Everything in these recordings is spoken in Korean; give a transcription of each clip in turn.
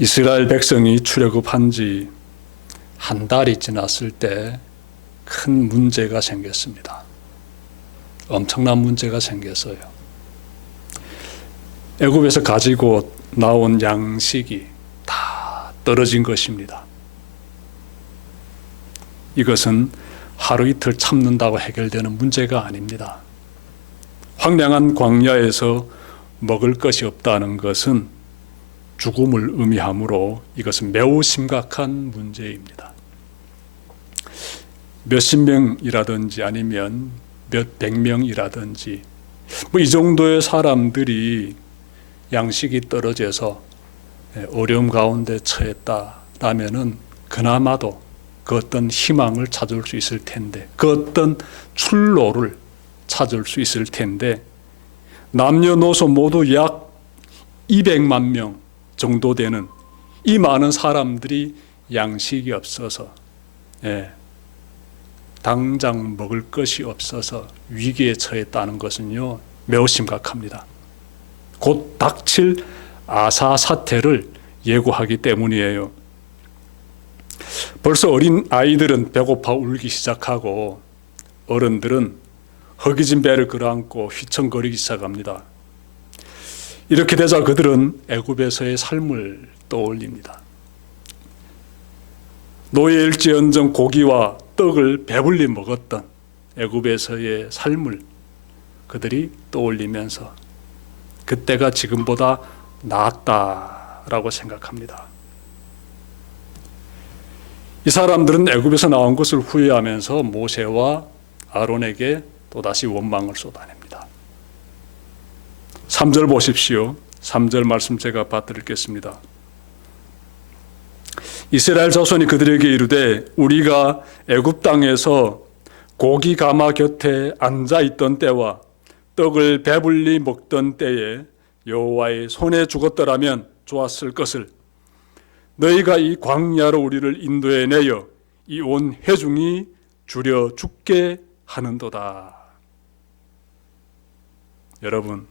이스라엘 백성이 출애굽한 지 한 달이 지났을 때 큰 문제가 생겼습니다. 엄청난 문제가 생겼어요. 애굽에서 가지고 나온 양식이 다 떨어진 것입니다. 이것은 하루 이틀 참는다고 해결되는 문제가 아닙니다. 황량한 광야에서 먹을 것이 없다는 것은 죽음을 의미하므로 이것은 매우 심각한 문제입니다. 몇십 명이라든지 아니면 몇백 명이라든지 이 정도의 사람들이 양식이 떨어져서 어려움 가운데 처했다라면은 그나마도 그 어떤 희망을 찾을 수 있을 텐데, 그 어떤 출로를 찾을 수 있을 텐데, 남녀노소 모두 약 200만 명 정도 되는 이 많은 사람들이 양식이 없어서, 당장 먹을 것이 없어서 위기에 처했다는 것은요, 매우 심각합니다. 곧 닥칠 아사 사태를 예고하기 때문이에요. 벌써 어린 아이들은 배고파 울기 시작하고 어른들은 허기진 배를 끌어안고 휘청거리기 시작합니다. 이렇게 되자 그들은 애굽에서의 삶을 떠올립니다. 노예일지언정 고기와 떡을 배불리 먹었던 애굽에서의 삶을 그들이 떠올리면서 그때가 지금보다 나았다라고 생각합니다. 이 사람들은 애굽에서 나온 것을 후회하면서 모세와 아론에게 또다시 원망을 쏟아냅니다. 3절 보십시오. 3절 말씀 제가 받드리겠습니다. 이스라엘 자손이 그들에게 이르되 우리가 애굽 땅에서 고기 가마 곁에 앉아 있던 때와 떡을 배불리 먹던 때에 여호와의 손에 죽었더라면 좋았을 것을 너희가 이 광야로 우리를 인도해 내어 이 온 회중이 줄여 죽게 하는도다. 여러분,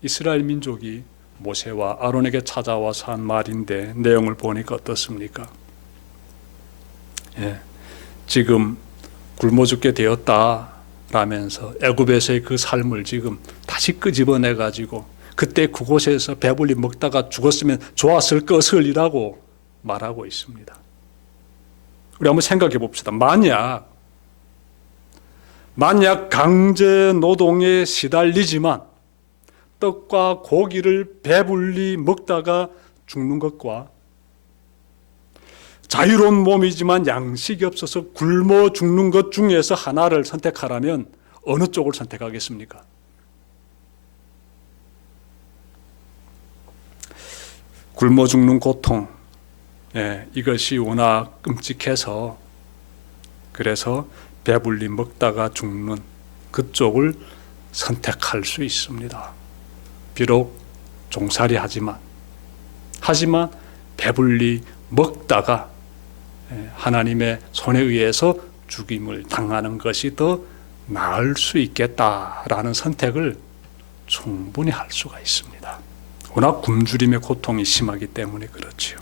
이스라엘 민족이 모세와 아론에게 찾아와서 한 말인데 내용을 보니까 어떻습니까? 지금 굶어 죽게 되었다라면서 애굽에서의 그 삶을 지금 다시 끄집어내 가지고 그때 그곳에서 배불리 먹다가 죽었으면 좋았을 것을이라고 말하고 있습니다. 우리 한번 생각해 봅시다. 만약 강제 노동에 시달리지만 떡과 고기를 배불리 먹다가 죽는 것과 자유로운 몸이지만 양식이 없어서 굶어 죽는 것 중에서 하나를 선택하라면 어느 쪽을 선택하겠습니까? 굶어 죽는 고통, 이것이 워낙 끔찍해서 그래서 배불리 먹다가 죽는 그쪽을 선택할 수 있습니다. 비록 종살이 하지만 배불리 먹다가 하나님의 손에 의해서 죽임을 당하는 것이 더 나을 수 있겠다라는 선택을 충분히 할 수가 있습니다. 워낙 굶주림의 고통이 심하기 때문에 그렇지요.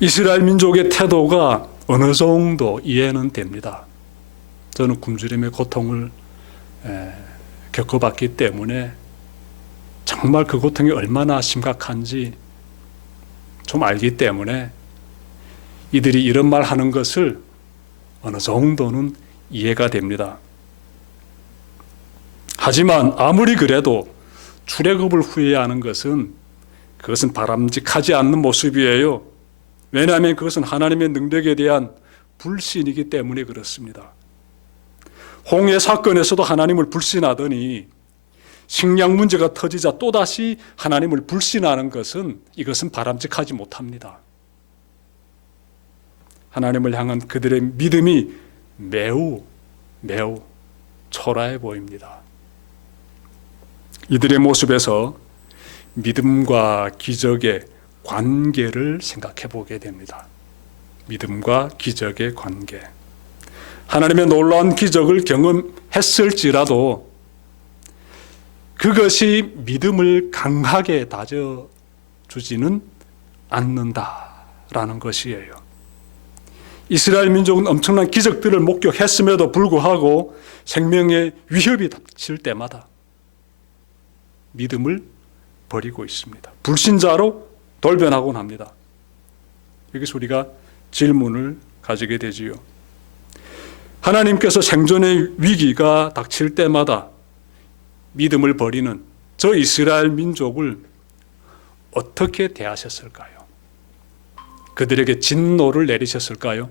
이스라엘 민족의 태도가 어느 정도 이해는 됩니다. 저는 굶주림의 고통을 겪어봤기 때문에 정말 그 고통이 얼마나 심각한지 좀 알기 때문에 이들이 이런 말 하는 것을 어느 정도는 이해가 됩니다. 하지만 아무리 그래도 출애굽을 후회하는 것은 그것은 바람직하지 않는 모습이에요. 왜냐하면 그것은 하나님의 능력에 대한 불신이기 때문에 그렇습니다. 홍해 사건에서도 하나님을 불신하더니 식량 문제가 터지자 또다시 하나님을 불신하는 것은 이것은 바람직하지 못합니다. 하나님을 향한 그들의 믿음이 매우 초라해 보입니다. 이들의 모습에서 믿음과 기적의 관계를 생각해 보게 됩니다. 믿음과 기적의 관계. 하나님의 놀라운 기적을 경험했을지라도 그것이 믿음을 강하게 다져 주지는 않는다라는 것이에요. 이스라엘 민족은 엄청난 기적들을 목격했음에도 불구하고 생명의 위협이 닥칠 때마다 믿음을 버리고 있습니다. 불신자로 돌변하곤 합니다. 여기서 우리가 질문을 가지게 되지요. 하나님께서 생존의 위기가 닥칠 때마다 믿음을 버리는 저 이스라엘 민족을 어떻게 대하셨을까요? 그들에게 진노를 내리셨을까요?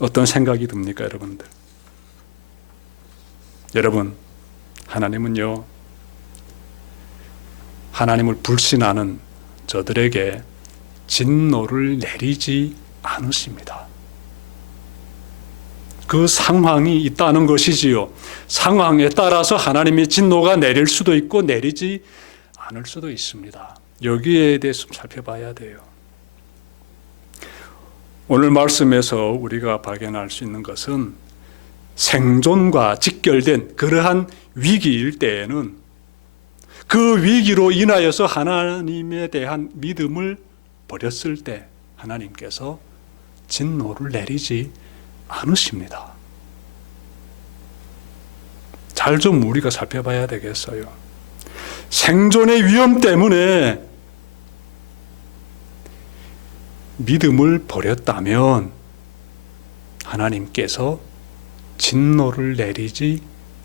어떤 생각이 듭니까, 여러분들? 여러분, 하나님은요, 하나님을 불신하는 저들에게 진노를 내리지 않으십니다. 그 상황이 있다는 것이지요. 상황에 따라서 하나님의 진노가 내릴 수도 있고 내리지 않을 수도 있습니다. 여기에 대해서 살펴봐야 돼요. 오늘 말씀에서 우리가 발견할 수 있는 것은 생존과 직결된 그러한 위기일 때에는 그 위기로 인하여서 하나님에 대한 믿음을 버렸을 때 하나님께서 진노를 내리지 않으십니다. 잘 좀 우리가 살펴봐야 되겠어요. 생존의 위험 때문에 믿음을 버렸다면 하나님께서 진노를 내리지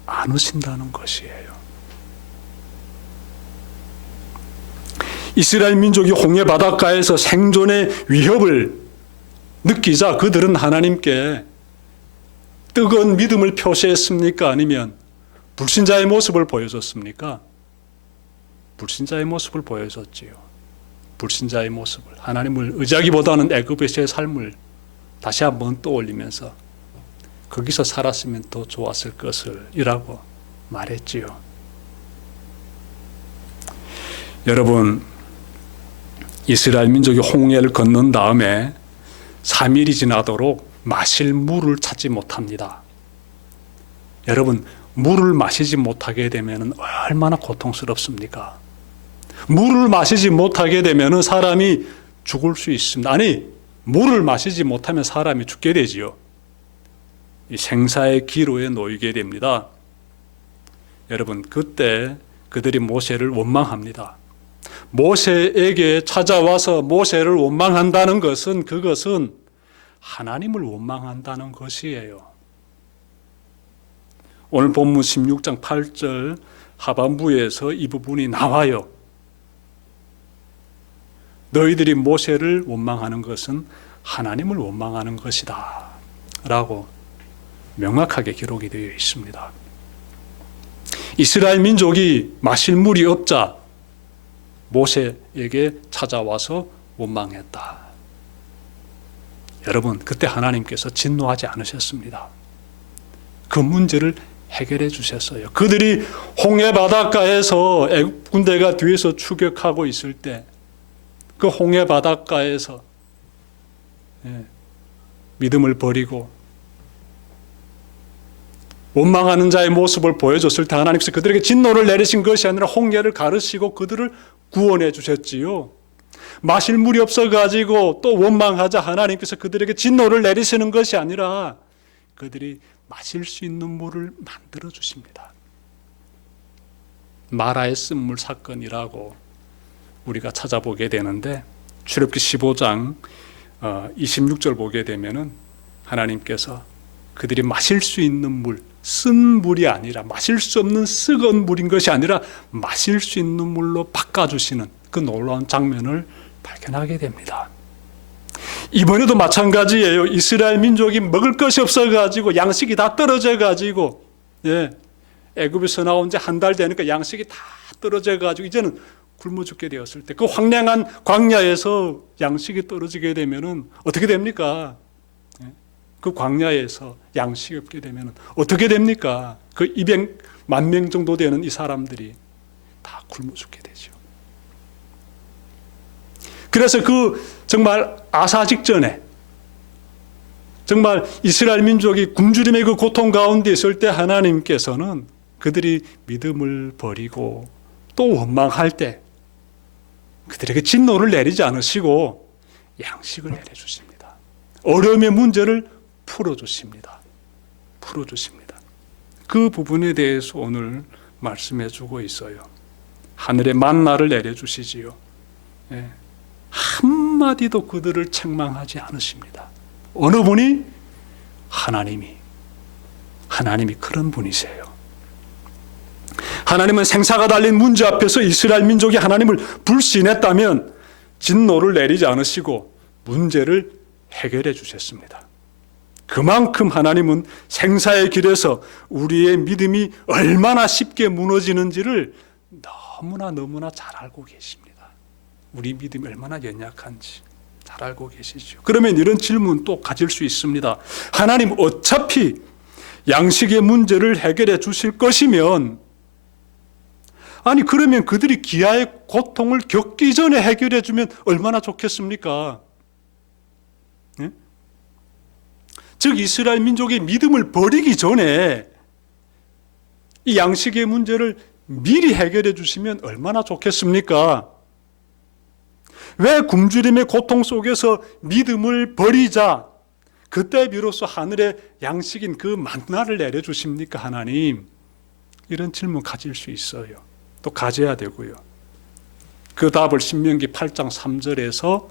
않으신다는 것이에요. 이스라엘 민족이 홍해 바닷가에서 생존의 위협을 느끼자 그들은 하나님께 뜨거운 믿음을 표시했습니까? 아니면 불신자의 모습을 보여줬습니까? 불신자의 모습을 보여줬지요. 불신자의 모습을, 하나님을 의지하기보다는 애굽에서의 삶을 다시 한번 떠올리면서 거기서 살았으면 더 좋았을 것을 이라고 말했지요. 여러분, 이스라엘 민족이 홍해를 건넌 다음에 3일이 지나도록 마실 물을 찾지 못합니다. 여러분, 물을 마시지 못하게 되면 얼마나 고통스럽습니까? 물을 마시지 못하게 되면 사람이 죽을 수 있습니다. 아니, 물을 마시지 못하면 사람이 죽게 되지요. 이 생사의 기로에 놓이게 됩니다. 여러분, 그때 그들이 모세를 원망합니다. 모세에게 찾아와서 모세를 원망한다는 것은 그것은 하나님을 원망한다는 것이에요. 오늘 본문 16장 8절 하반부에서 이 부분이 나와요. 너희들이 모세를 원망하는 것은 하나님을 원망하는 것이다 라고 명확하게 기록이 되어 있습니다. 이스라엘 민족이 마실 물이 없자 모세에게 찾아와서 원망했다. 여러분, 그때 하나님께서 진노하지 않으셨습니다. 그 문제를 해결해 주셨어요. 그들이 홍해 바닷가에서 애굽 군대가 뒤에서 추격하고 있을 때 그 홍해 바닷가에서 믿음을 버리고 원망하는 자의 모습을 보여줬을 때 하나님께서 그들에게 진노를 내리신 것이 아니라 홍해를 가르시고 그들을 구원해 주셨지요. 마실 물이 없어가지고 또 원망하자 하나님께서 그들에게 진노를 내리시는 것이 아니라 그들이 마실 수 있는 물을 만들어 주십니다. 마라의 쓴물 사건이라고 우리가 찾아보게 되는데 출애굽기 15장 26절 보게 되면은 하나님께서 그들이 마실 수 있는 물, 쓴 물이 아니라 마실 수 없는 썩은 물인 것이 아니라 마실 수 있는 물로 바꿔주시는 그 놀라운 장면을 발견하게 됩니다. 이번에도 마찬가지예요. 이스라엘 민족이 먹을 것이 없어가지고 양식이 다 떨어져가지고 애굽에서 나온 지 한 달 되니까 양식이 다 떨어져가지고 이제는 굶어 죽게 되었을 때 그 황량한 광야에서 양식이 떨어지게 되면은 어떻게 됩니까? 그 광야에서 양식이 없게 되면 어떻게 됩니까? 그 200만 명 정도 되는 이 사람들이 다 굶어 죽게 되죠. 그래서 그 정말 아사 직전에 정말 이스라엘 민족이 굶주림의 그 고통 가운데 있을 때 하나님께서는 그들이 믿음을 버리고 또 원망할 때 그들에게 진노를 내리지 않으시고 양식을 내려주십니다. 어려움의 문제를 풀어주십니다. 그 부분에 대해서 오늘 말씀해 주고 있어요. 하늘의 만나를 내려주시지요. 한마디도 그들을 책망하지 않으십니다. 어느 분이? 하나님이 그런 분이세요. 하나님은 생사가 달린 문제 앞에서 이스라엘 민족이 하나님을 불신했다면 진노를 내리지 않으시고 문제를 해결해 주셨습니다. 그만큼 하나님은 생사의 길에서 우리의 믿음이 얼마나 쉽게 무너지는지를 너무나 잘 알고 계십니다. 우리 믿음이 얼마나 연약한지 잘 알고 계시죠. 그러면 이런 질문 또 가질 수 있습니다. 하나님 어차피 양식의 문제를 해결해 주실 것이면, 아니 그러면 그들이 기아의 고통을 겪기 전에 해결해 주면 얼마나 좋겠습니까? 즉 이스라엘 민족의 믿음을 버리기 전에 이 양식의 문제를 미리 해결해 주시면 얼마나 좋겠습니까? 왜 굶주림의 고통 속에서 믿음을 버리자 그때 비로소 하늘의 양식인 그 만나를 내려주십니까 하나님? 이런 질문 가질 수 있어요. 또 가져야 되고요. 그 답을 신명기 8장 3절에서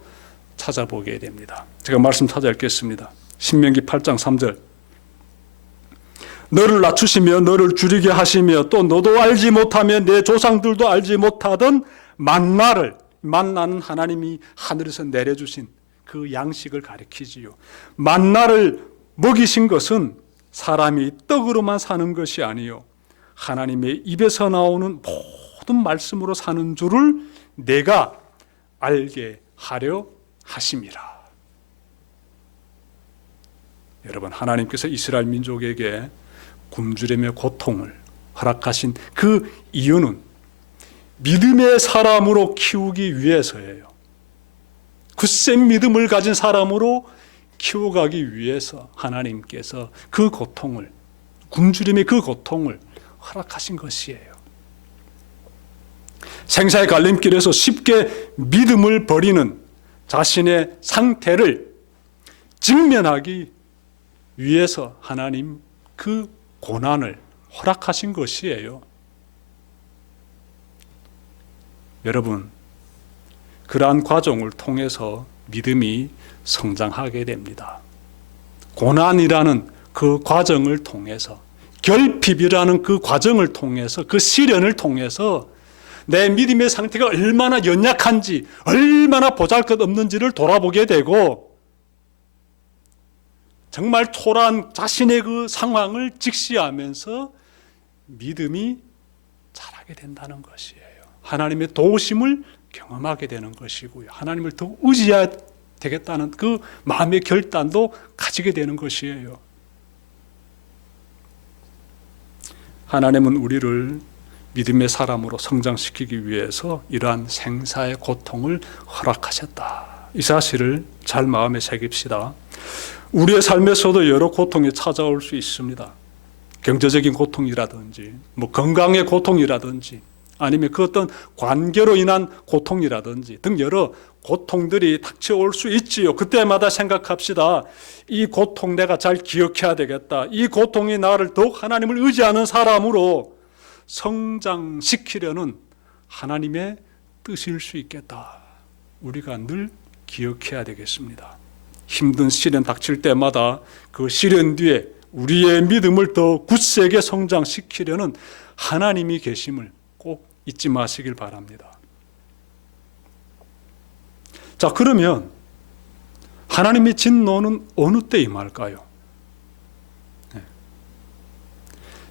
찾아보게 됩니다. 제가 말씀 찾아 읽겠습니다. 신명기 8장 3절. 너를 낮추시며 너를 줄이게 하시며 또 너도 알지 못하며 내 조상들도 알지 못하던 만나를, 만나는 하나님이 하늘에서 내려주신 그 양식을 가리키지요. 만나를 먹이신 것은 사람이 떡으로만 사는 것이 아니요 하나님의 입에서 나오는 모든 말씀으로 사는 줄을 내가 알게 하려 하심이라. 여러분, 하나님께서 이스라엘 민족에게 굶주림의 고통을 허락하신 그 이유는 믿음의 사람으로 키우기 위해서예요. 굳센 믿음을 가진 사람으로 키워가기 위해서 하나님께서 그 고통을, 굶주림의 그 고통을 허락하신 것이에요. 생사의 갈림길에서 쉽게 믿음을 버리는 자신의 상태를 직면하기 위해서 하나님 그 고난을 허락하신 것이에요. 여러분, 그러한 과정을 통해서 믿음이 성장하게 됩니다. 고난이라는 그 과정을 통해서, 결핍이라는 그 과정을 통해서, 그 시련을 통해서 내 믿음의 상태가 얼마나 연약한지, 얼마나 보잘것없는지를 돌아보게 되고 정말 초라한 자신의 그 상황을 직시하면서 믿음이 자라게 된다는 것이에요. 하나님의 도우심을 경험하게 되는 것이고요. 하나님을 더 의지해야 되겠다는 그 마음의 결단도 가지게 되는 것이에요. 하나님은 우리를 믿음의 사람으로 성장시키기 위해서 이러한 생사의 고통을 허락하셨다. 이 사실을 잘 마음에 새깁시다. 우리의 삶에서도 여러 고통이 찾아올 수 있습니다. 경제적인 고통이라든지, 건강의 고통이라든지, 아니면 그 어떤 관계로 인한 고통이라든지 등 여러 고통들이 닥쳐올 수 있지요. 그때마다 생각합시다. 이 고통 내가 잘 기억해야 되겠다. 이 고통이 나를 더욱 하나님을 의지하는 사람으로 성장시키려는 하나님의 뜻일 수 있겠다. 우리가 늘 기억해야 되겠습니다. 힘든 시련 닥칠 때마다 그 시련 뒤에 우리의 믿음을 더 굳세게 성장시키려는 하나님이 계심을 꼭 잊지 마시길 바랍니다. 자, 그러면 하나님의 진노는 어느 때 임할까요?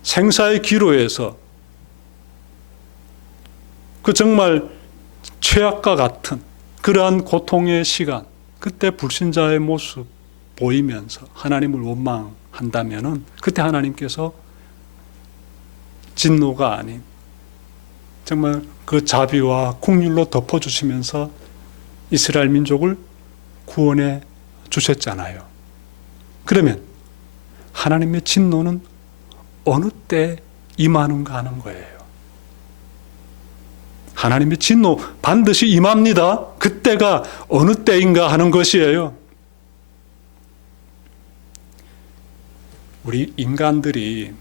생사의 기로에서 그 정말 최악과 같은 그러한 고통의 시간, 그때 불신자의 모습 보이면서 하나님을 원망한다면은 그때 하나님께서 진노가 아닌 정말 그 자비와 긍휼로 덮어주시면서 이스라엘 민족을 구원해 주셨잖아요. 그러면 하나님의 진노는 어느 때 임하는가 하는 거예요. 하나님의 진노 반드시 임합니다. 그때가 어느 때인가 하는 것이에요. 우리 인간들이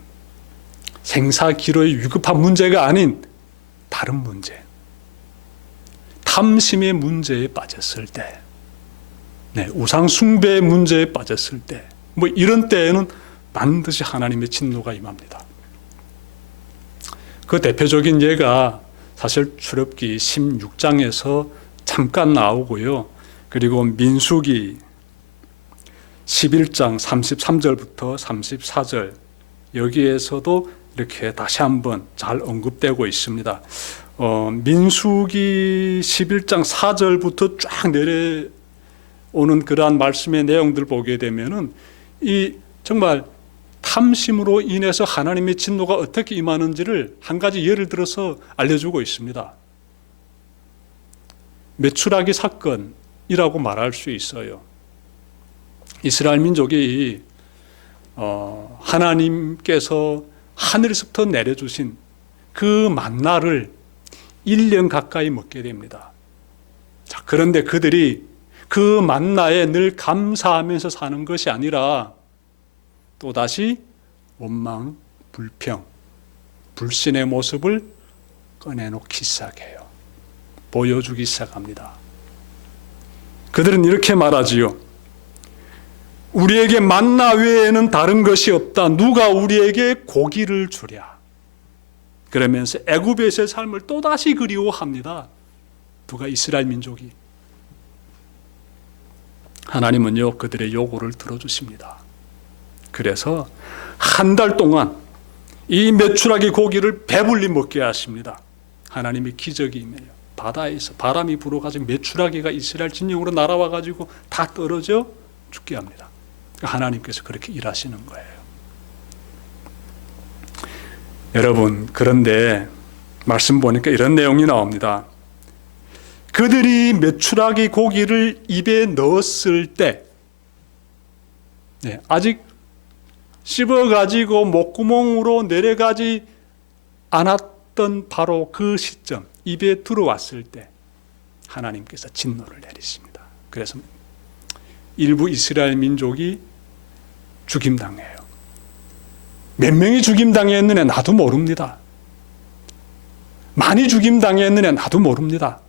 생사기로의 위급한 문제가 아닌 다른 문제, 탐심의 문제에 빠졌을 때, 우상 숭배의 문제에 빠졌을 때, 이런 때에는 반드시 하나님의 진노가 임합니다. 그 대표적인 예가 사실 출애굽기 16장에서 잠깐 나오고요. 그리고 민수기 11장 33절부터 34절 여기에서도 이렇게 다시 한번 잘 언급되고 있습니다. 민수기 11장 4절부터 쫙 내려오는 그러한 말씀의 내용들 보게 되면은 이 정말 탐심으로 인해서 하나님의 진노가 어떻게 임하는지를 한 가지 예를 들어서 알려주고 있습니다. 메추라기 사건이라고 말할 수 있어요. 이스라엘 민족이 하나님께서 하늘에서부터 내려주신 그 만나를 1년 가까이 먹게 됩니다. 자, 그런데 그들이 그 만나에 늘 감사하면서 사는 것이 아니라 또다시 원망, 불평, 불신의 모습을 꺼내놓기 시작해요. 보여주기 시작합니다. 그들은 이렇게 말하지요. 우리에게 만나 외에는 다른 것이 없다. 누가 우리에게 고기를 주랴. 그러면서 애굽에서의 삶을 또다시 그리워합니다. 누가? 이스라엘 민족이. 하나님은요, 그들의 요구를 들어주십니다. 그래서 한 달 동안 이 메추라기 고기를 배불리 먹게 하십니다. 하나님의 기적이 임해요. 바다에서 바람이 불어가지고 메추라기가 이스라엘 진영으로 날아와가지고 다 떨어져 죽게 합니다. 하나님께서 그렇게 일하시는 거예요. 여러분, 그런데 말씀 보니까 이런 내용이 나옵니다. 그들이 메추라기 고기를 입에 넣었을 때, 아직 씹어가지고 목구멍으로 내려가지 않았던 바로 그 시점, 입에 들어왔을 때 하나님께서 진노를 내리십니다. 그래서 일부 이스라엘 민족이 죽임당해요. 몇 명이 죽임당했느냐 나도 모릅니다. 많이 죽임당했느냐 나도 모릅니다.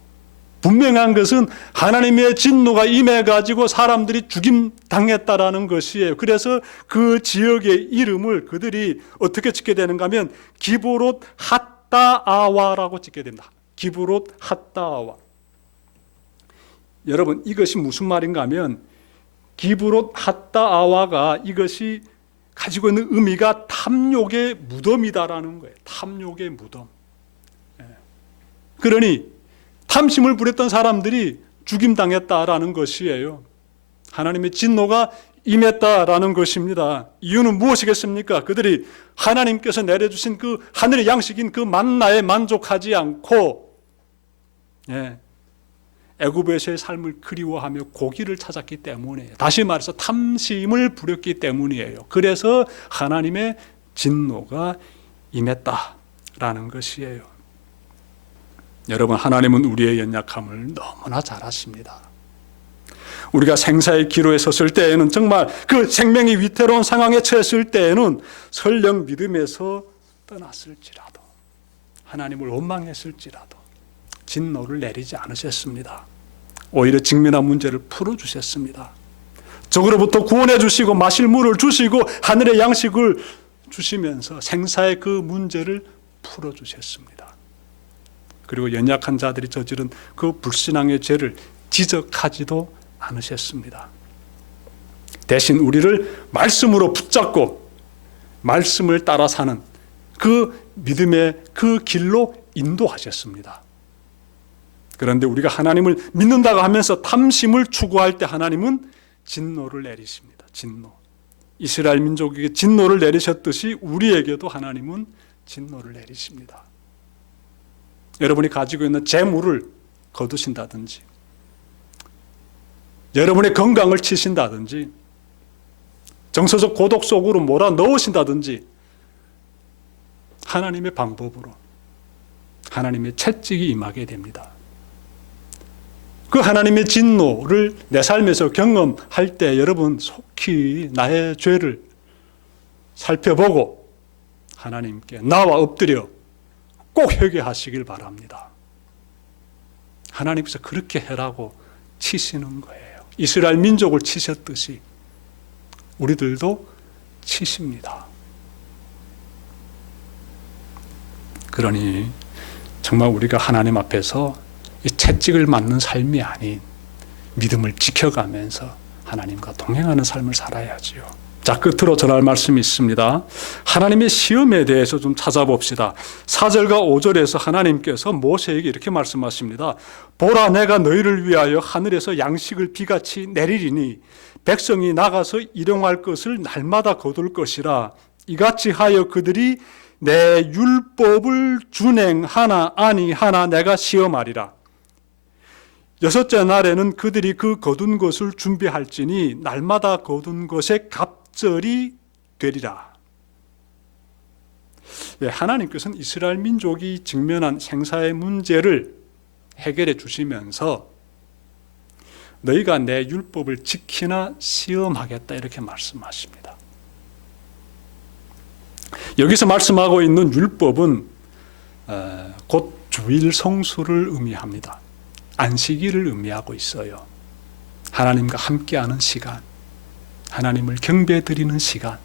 분명한 것은 하나님의 진노가 임해가지고 사람들이 죽임당했다라는 것이에요. 그래서 그 지역의 이름을 그들이 어떻게 짓게 되는가 하면 기브롯 핫다아와라고 짓게 됩니다. 기브롯 핫다아와. 여러분, 이것이 무슨 말인가 하면 기브롯 핫다아와가 이것이 가지고 있는 의미가 탐욕의 무덤이다라는 거예요. 탐욕의 무덤. 그러니 탐심을 부렸던 사람들이 죽임당했다라는 것이에요. 하나님의 진노가 임했다라는 것입니다. 이유는 무엇이겠습니까? 그들이 하나님께서 내려주신 그 하늘의 양식인 그 만나에 만족하지 않고 애굽에서의 삶을 그리워하며 고기를 찾았기 때문이에요. 다시 말해서 탐심을 부렸기 때문이에요. 그래서 하나님의 진노가 임했다라는 것이에요. 여러분, 하나님은 우리의 연약함을 너무나 잘 아십니다. 우리가 생사의 기로에 섰을 때에는 정말 그 생명이 위태로운 상황에 처했을 때에는 설령 믿음에서 떠났을지라도 하나님을 원망했을지라도 진노를 내리지 않으셨습니다. 오히려 직면한 문제를 풀어주셨습니다. 적으로부터 구원해 주시고 마실 물을 주시고 하늘의 양식을 주시면서 생사의 그 문제를 풀어주셨습니다. 그리고 연약한 자들이 저지른 그 불신앙의 죄를 지적하지도 않으셨습니다. 대신 우리를 말씀으로 붙잡고 말씀을 따라 사는 그 믿음의 그 길로 인도하셨습니다. 그런데 우리가 하나님을 믿는다고 하면서 탐심을 추구할 때 하나님은 진노를 내리십니다. 진노. 이스라엘 민족에게 진노를 내리셨듯이 우리에게도 하나님은 진노를 내리십니다. 여러분이 가지고 있는 재물을 거두신다든지, 여러분의 건강을 치신다든지, 정서적 고독 속으로 몰아 넣으신다든지, 하나님의 방법으로, 하나님의 채찍이 임하게 됩니다. 그 하나님의 진노를 내 삶에서 경험할 때 여러분 속히 나의 죄를 살펴보고 하나님께 나와 엎드려 꼭 회개하시길 바랍니다. 하나님께서 그렇게 해라고 치시는 거예요. 이스라엘 민족을 치셨듯이 우리들도 치십니다. 그러니 정말 우리가 하나님 앞에서 이 채찍을 맞는 삶이 아닌 믿음을 지켜가면서 하나님과 동행하는 삶을 살아야지요. 자, 끝으로 전할 말씀이 있습니다. 하나님의 시험에 대해서 좀 찾아봅시다. 4절과 5절에서 하나님께서 모세에게 이렇게 말씀하십니다. 보라, 내가 너희를 위하여 하늘에서 양식을 비같이 내리리니 백성이 나가서 일용할 것을 날마다 거둘 것이라. 이같이 하여 그들이 내 율법을 준행하나 아니하나 내가 시험하리라. 여섯째 날에는 그들이 그 거둔 것을 준비할지니 날마다 거둔 것의 갑절이 되리라. 하나님께서는 이스라엘 민족이 직면한 생사의 문제를 해결해 주시면서 너희가 내 율법을 지키나 시험하겠다 이렇게 말씀하십니다. 여기서 말씀하고 있는 율법은 곧 주일 성수를 의미합니다. 안식일을 의미하고 있어요. 하나님과 함께하는 시간, 하나님을 경배 드리는 시간,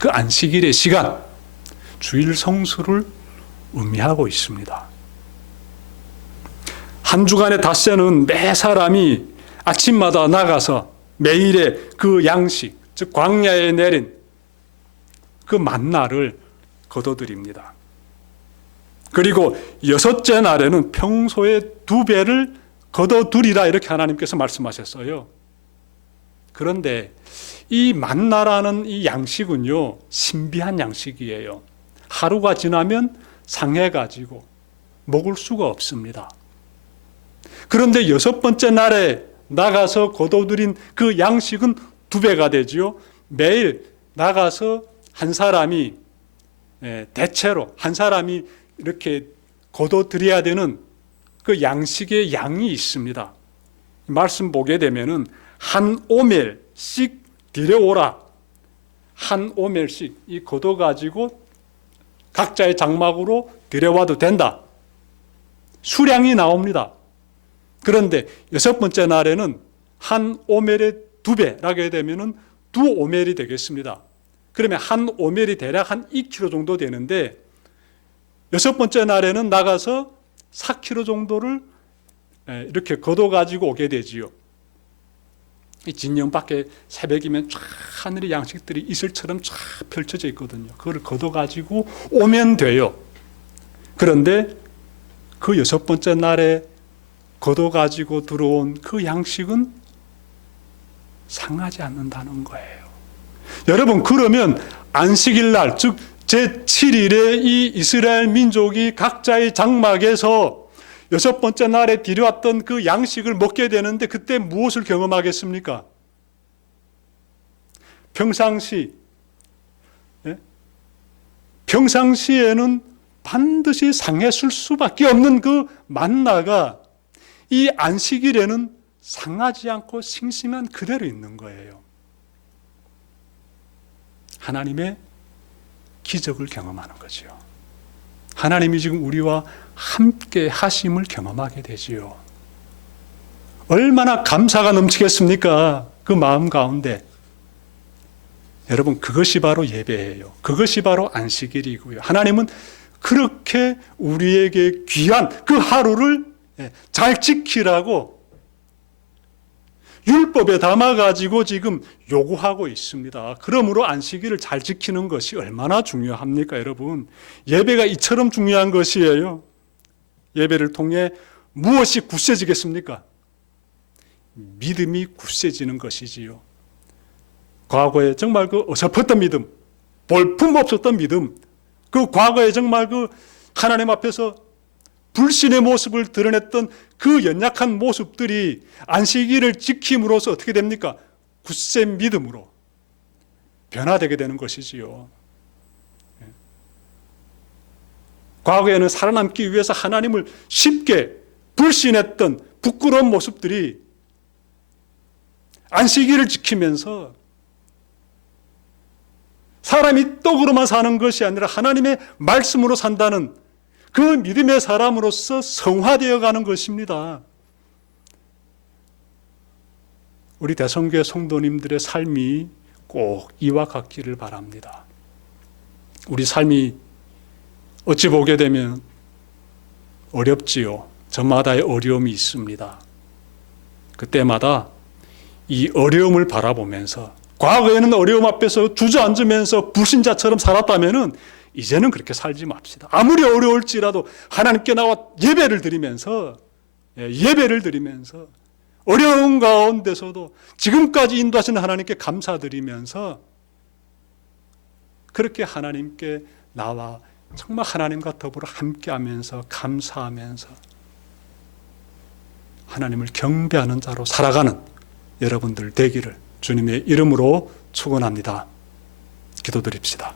그 안식일의 시간, 주일 성수를 의미하고 있습니다. 한 주간의 닷새는 매 사람이 아침마다 나가서 매일의 그 양식, 즉 광야에 내린 그 만나를 거둬들입니다. 그리고 여섯째 날에는 평소의 2배를 거둬두리라 이렇게 하나님께서 말씀하셨어요. 그런데 이 만나라는 이 양식은요, 신비한 양식이에요. 하루가 지나면 상해가지고 먹을 수가 없습니다. 그런데 6번째 날에 나가서 거둬들인 그 양식은 2배가 되지요. 매일 나가서 한 사람이 대체로 한 사람이 이렇게 거둬들여야 되는 그 양식의 양이 있습니다. 말씀 보게 되면은 한 오멜씩 들여오라. 한 오멜씩 이 거둬가지고 각자의 장막으로 들여와도 된다. 수량이 나옵니다. 그런데 6번째 날에는 한 오멜의 2배라게 되면은 2오멜이 되겠습니다. 그러면 한 오멜이 대략 한 2kg 정도 되는데 6번째 날에는 나가서 4kg 정도를 이렇게 걷어가지고 오게 되지요. 이 진영 밖에 새벽이면 쫙 하늘의 양식들이 이슬처럼 쫙 펼쳐져 있거든요. 그걸 걷어가지고 오면 돼요. 그런데 그 6번째 날에 걷어가지고 들어온 그 양식은 상하지 않는다는 거예요. 여러분, 그러면 안식일 날, 즉 제7일에 이 이스라엘 민족이 각자의 장막에서 6번째 날에 들여왔던 그 양식을 먹게 되는데 그때 무엇을 경험하겠습니까? 평상시에는 반드시 상했을 수밖에 없는 그 만나가 이 안식일에는 상하지 않고 싱싱한 그대로 있는 거예요. 하나님의 기적을 경험하는 거죠. 하나님이 지금 우리와 함께 하심을 경험하게 되지요. 얼마나 감사가 넘치겠습니까? 그 마음 가운데. 여러분, 그것이 바로 예배예요. 그것이 바로 안식일이고요. 하나님은 그렇게 우리에게 귀한 그 하루를 잘 지키라고 율법에 담아가지고 지금 요구하고 있습니다. 그러므로 안식일을 잘 지키는 것이 얼마나 중요합니까, 여러분? 예배가 이처럼 중요한 것이에요. 예배를 통해 무엇이 굳세지겠습니까? 믿음이 굳세지는 것이지요. 과거에 정말 그 어설펐던 믿음, 볼품 없었던 믿음, 그 과거에 정말 그 하나님 앞에서 불신의 모습을 드러냈던 그 연약한 모습들이 안식일을 지킴으로써 어떻게 됩니까? 굳센 믿음으로 변화되게 되는 것이지요. 과거에는 살아남기 위해서 하나님을 쉽게 불신했던 부끄러운 모습들이 안식일을 지키면서 사람이 떡으로만 사는 것이 아니라 하나님의 말씀으로 산다는 그 믿음의 사람으로서 성화되어 가는 것입니다. 우리 대성교회 성도님들의 삶이 꼭 이와 같기를 바랍니다. 우리 삶이 어찌 보게 되면 어렵지요. 저마다의 어려움이 있습니다. 그때마다 이 어려움을 바라보면서, 과거에는 어려움 앞에서 주저앉으면서 불신자처럼 살았다면 이제는 그렇게 살지 맙시다. 아무리 어려울지라도 하나님께 나와 예배를 드리면서 어려운 가운데서도 지금까지 인도하시는 하나님께 감사드리면서 그렇게 하나님께 나와 정말 하나님과 더불어 함께하면서 감사하면서 하나님을 경배하는 자로 살아가는 여러분들 되기를 주님의 이름으로 축원합니다. 기도드립시다.